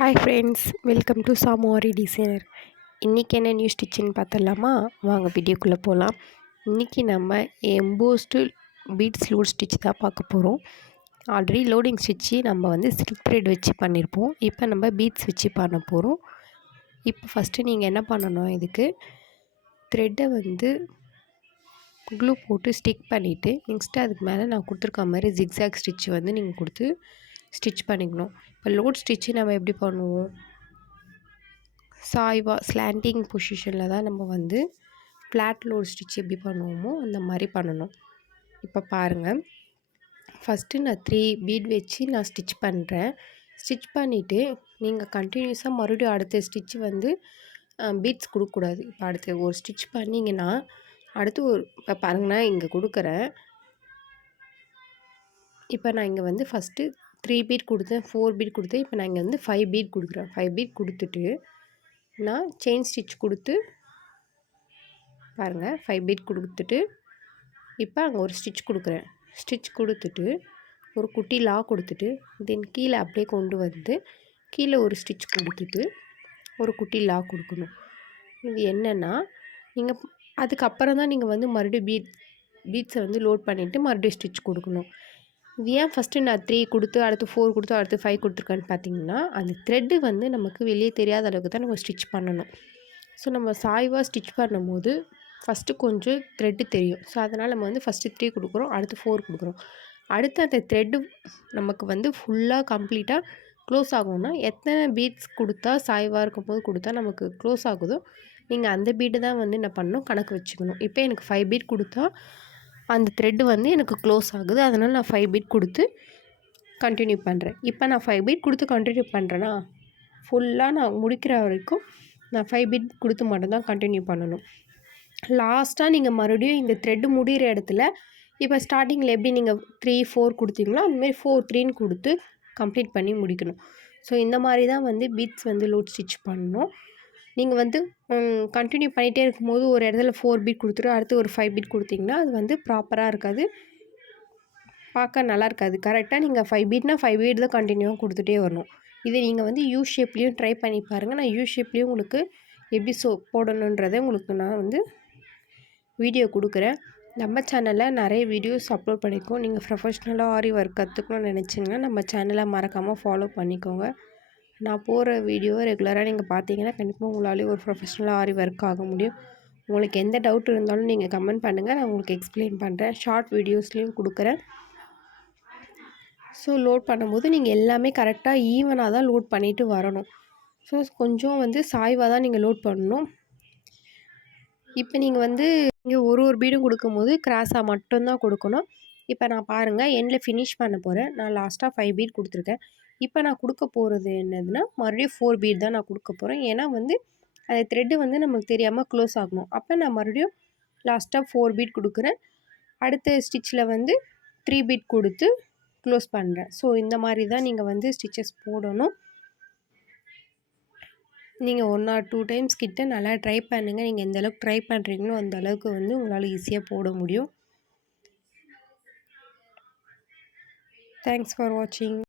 Hi friends, welcome to Samuvari designer. இன்றைக்கி என்ன new ஸ்டிச்சுன்னு பார்த்துடலாமா? வாங்க வீடியோக்குள்ளே போகலாம். இன்றைக்கி நம்ம எம்போஸ்டு பீட்ஸ் லோட் ஸ்டிச் தான் பார்க்க போகிறோம். ஆல்ரெடி லோடிங் ஸ்டிச்சு நம்ம வந்து சில்க் த்ரெட் வச்சு பண்ணியிருப்போம். இப்போ நம்ம பீட்ஸ் வச்சு பண்ண போகிறோம். இப்போ ஃபஸ்ட்டு நீங்கள் என்ன பண்ணணும், இதுக்கு த்ரெட்டை வந்து க்ளூ போட்டு ஸ்டிக் பண்ணிவிட்டு நெக்ஸ்ட்டு அதுக்கு மேலே நான் கொடுத்துருக்க மாதிரி ஜிக்ஸாக் ஸ்டிச் வந்து நீங்கள் கொடுத்து ஸ்டிச் பண்ணிக்கணும். இப்போ லோட் ஸ்டிச்சு நம்ம எப்படி பண்ணுவோம், சாய்வாக ஸ்லாண்டிங் பொசிஷனில் தான் நம்ம வந்து ஃப்ளாட் லோட் ஸ்டிச் எப்படி பண்ணுவோமோ அந்த மாதிரி பண்ணணும். இப்போ பாருங்கள், ஃபஸ்ட்டு நான் 3 பீட் வச்சு நான் ஸ்டிச் பண்ணுறேன். ஸ்டிச் பண்ணிவிட்டு நீங்கள் கண்டினியூஸாக மறுபடியும் அடுத்த ஸ்டிச் வந்து பீட்ஸ் கொடுக்கக்கூடாது. இப்போ அடுத்து ஒரு ஸ்டிச் பண்ணிங்கன்னா அடுத்து இப்போ பாருங்கன்னா இங்கே கொடுக்குறேன். இப்போ நான் இங்கே வந்து ஃபஸ்ட்டு 3 பீட் கொடுத்தேன், 4 பீட் கொடுத்தேன். இப்போ நான் இங்கே வந்து 5 பீட் கொடுக்குறேன். 5 பீட் கொடுத்துட்டு நான் செயின் ஸ்டிச் கொடுத்து பாருங்கள், 5 பீட் கொடுத்துட்டு இப்போ அங்கே ஒரு ஸ்டிச் கொடுக்குறேன். ஸ்டிச் கொடுத்துட்டு ஒரு குட்டி லா கொடுத்துட்டு தென் கீழே அப்படியே கொண்டு வந்து கீழே ஒரு ஸ்டிச் கொடுத்துட்டு ஒரு குட்டி லா கொடுக்கணும். இது என்னென்னா, நீங்கள் அதுக்கப்புறம் தான் நீங்கள் வந்து மறுபடியும் பீட்ஸை வந்து லோட் பண்ணிவிட்டு மறுபடியும் ஸ்டிச் கொடுக்கணும். இது ஏன் ஃபஸ்ட்டு நான் 3 கொடுத்து அடுத்து 4 கொடுத்து அடுத்து 5 கொடுத்துருக்கேன்னு பார்த்தீங்கன்னா, அந்த த்ரெட்டு வந்து நமக்கு வெளியே தெரியாத அளவுக்கு தான் நம்ம ஸ்டிச் பண்ணணும். ஸோ நம்ம சாய்வாக ஸ்டிச் பண்ணும்போது ஃபஸ்ட்டு கொஞ்சம் த்ரெட்டு தெரியும். ஸோ அதனால் நம்ம வந்து ஃபஸ்ட்டு 3 கொடுக்குறோம், அடுத்து 4 கொடுக்குறோம். அடுத்து அந்த த்ரெட்டு நமக்கு வந்து ஃபுல்லாக கம்ப்ளீட்டாக க்ளோஸ் ஆகணும்னா எத்தனை பீட்ஸ் கொடுத்தா சாய்வாக இருக்கும்போது கொடுத்தா நமக்கு க்ளோஸ் ஆகுதோ நீங்கள் அந்த பீட்டு தான் வந்து என்ன பண்ணணும், கணக்கு வச்சுக்கணும். இப்போ எனக்கு 5 பீட் கொடுத்தா அந்த த்ரெட்டு வந்து எனக்கு க்ளோஸ் ஆகுது, அதனால் நான் 5 பீட் கொடுத்து கண்டினியூ பண்ணுறேன். இப்போ நான் 5 பீட் கொடுத்து கண்டினியூ பண்ணுறேன்னா ஃபுல்லாக நான் முடிக்கிற வரைக்கும் நான் 5 பீட் கொடுத்து மட்டும்தான் கண்டினியூ பண்ணணும். லாஸ்ட்டாக நீங்கள் மறுபடியும் இந்த த்ரெட்டு முடிகிற இடத்துல இப்போ ஸ்டார்டிங்கில் எப்படி நீங்கள் 3, 4 கொடுத்தீங்களோ அந்தமாரி 4, 3ன்னு கொடுத்து கம்ப்ளீட் பண்ணி முடிக்கணும். ஸோ இந்த மாதிரி தான் வந்து பீட்ஸ் வந்து லோட் ஸ்டிச் பண்ணணும். நீங்கள் வந்து கண்டினியூ பண்ணிகிட்டே இருக்கும்போது ஒரு இடத்துல 4 பீட் கொடுத்துட்டு அடுத்து ஒரு 5 பீட் கொடுத்தீங்கன்னா அது வந்து ப்ராப்பராக இருக்காது, பார்க்க நல்லா இருக்காது. கரெக்டாக நீங்கள் 5 பீட்னா 5 பீட் தான் கண்டினியூவாக கொடுத்துட்டே வரணும். இதை நீங்கள் வந்து யூ ஷேப்லேயும் ட்ரை பண்ணி பாருங்கள். நான் யூ ஷேப்லேயும் உங்களுக்கு எப்படி போடணுன்றதை உங்களுக்கு நான் வந்து வீடியோ கொடுக்குறேன். நம்ம சேனலில் நிறைய வீடியோஸ் அப்லோட் பண்ணியிருக்கோம். நீங்கள் ப்ரொஃபஷ்னலாக ஆரி ஒர்க் கற்றுக்கணும்னு நினச்சிங்கன்னா நம்ம சேனலை மறக்காமல் ஃபாலோ பண்ணிக்கோங்க. நான் போகிற வீடியோவை ரெகுலராக நீங்கள் பார்த்தீங்கன்னா கண்டிப்பாக உங்களாலே ஒரு ப்ரொஃபஷ்னலாக ஆரி ஒர்க் ஆக முடியும். உங்களுக்கு எந்த டவுட் இருந்தாலும் நீங்கள் கமெண்ட் பண்ணுங்கள், நான் உங்களுக்கு எக்ஸ்பிளைன் பண்ணுறேன். ஷார்ட் வீடியோஸ்லேயும் கொடுக்குறேன். ஸோ லோட் பண்ணும்போது நீங்கள் எல்லாமே கரெக்டாக ஈவனாக தான் லோட் பண்ணிவிட்டு வரணும். ஸோ கொஞ்சம் வந்து சாய்வாக தான் நீங்கள் லோட் பண்ணணும். இப்போ நீங்கள் வந்து இங்கே ஒரு பீடும் கொடுக்கும்போது கிராஸாக மட்டும்தான் கொடுக்கணும். இப்போ நான் பாருங்கள் எண்டில் ஃபினிஷ் பண்ண போகிறேன். நான் லாஸ்ட்டாக 5 பீட் கொடுத்துருக்கேன். இப்போ நான் கொடுக்க போகிறது என்னதுன்னா மறுபடியும் 4 பீட் தான் நான் கொடுக்க போகிறேன். ஏன்னா வந்து அந்த த்ரெட்டு வந்து நமக்கு தெரியாமல் க்ளோஸ் ஆகணும். அப்போ நான் மறுபடியும் லாஸ்ட்டாக 4 பீட் கொடுக்குறேன். அடுத்த ஸ்டிச்சில் வந்து 3 பீட் கொடுத்து க்ளோஸ் பண்ணுறேன். ஸோ இந்த மாதிரி தான் நீங்கள் வந்து ஸ்டிச்சஸ் போடணும். நீங்கள் 1 or 2 டைம்ஸ் கிட்ட நல்லா ட்ரை பண்ணுங்கள். நீங்கள் எந்த அளவுக்கு ட்ரை பண்ணுறீங்களோ அந்த அளவுக்கு வந்து உங்களால் ஈஸியாக போட முடியும். தேங்க்ஸ் ஃபார் வாட்சிங்.